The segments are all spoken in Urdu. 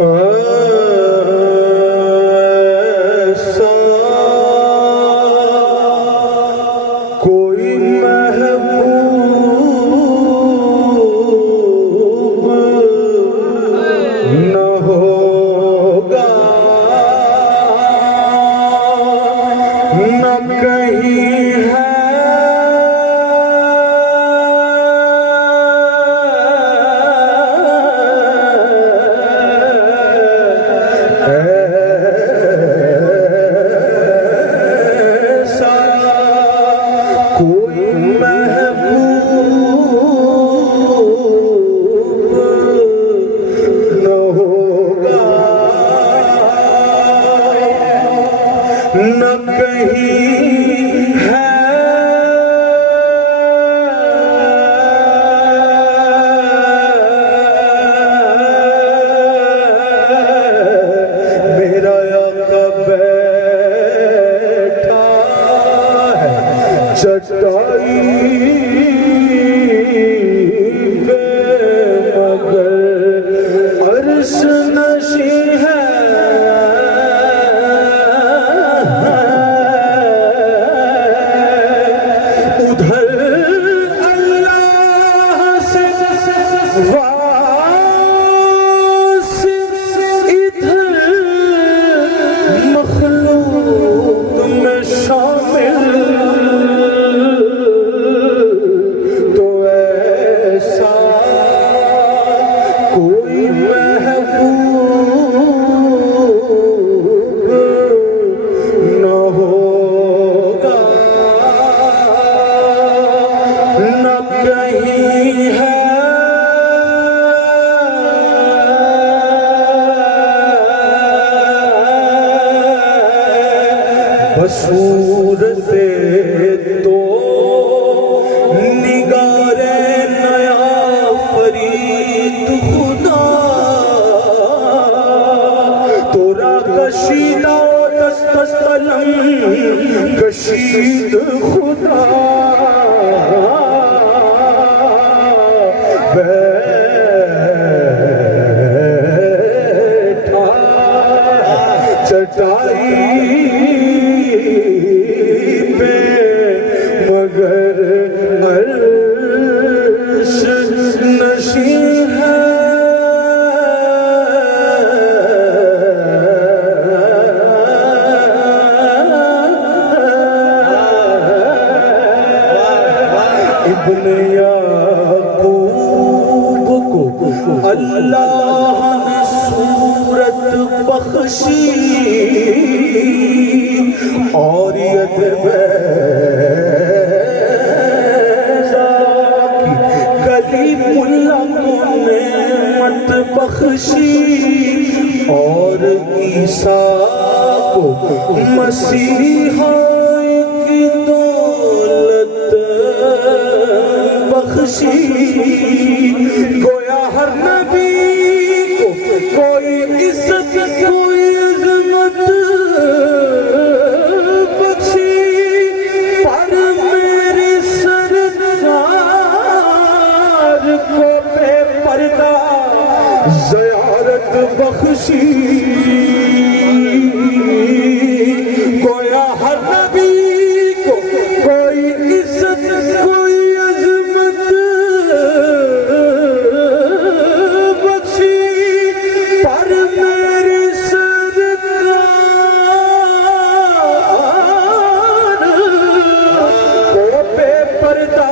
ایسا کوئی محبوب نہ ہوگا، نہ کہیں ہے کوئی محبوب نہ ہوگا، نہ کہیں ہے میرا آقا بیٹھا ہے چٹائی پہ، مگر عرش نشیں ہے ادھر اللہ سے واسط، ادھر مخلوق میں شامل، تو ایسا کوئی محبوب نہ ہوگا، نہ کہیں ہے بصورت تو نگار نیا فرید خدا، تورا کشیدہ دست قلم کشید خدا، بیٹھا چٹائی پہ، مگر عرش نشیں ہے ابن یعقوب کو اللہ نے صورت بخشی، اور ید بیضا کی کلیم اللہ کو نعمت بخشی، اور عیسیٰ کو مسیحا کی دولت بخشی، گویا ہر نبی کو کوئی عزت کوئی عظمت بخشی، پر میرے سرکار کو بے پردہ زیارت بخشی، گویا ہر نبی کو کوئی عزت کوئی عظمت بخشی، پر میرے سرکار کو بے پردہ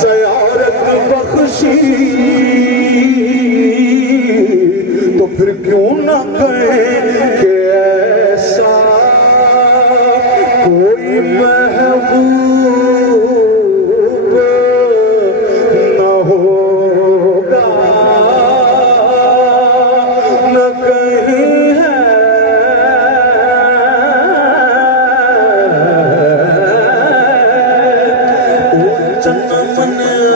زیارت بخشی۔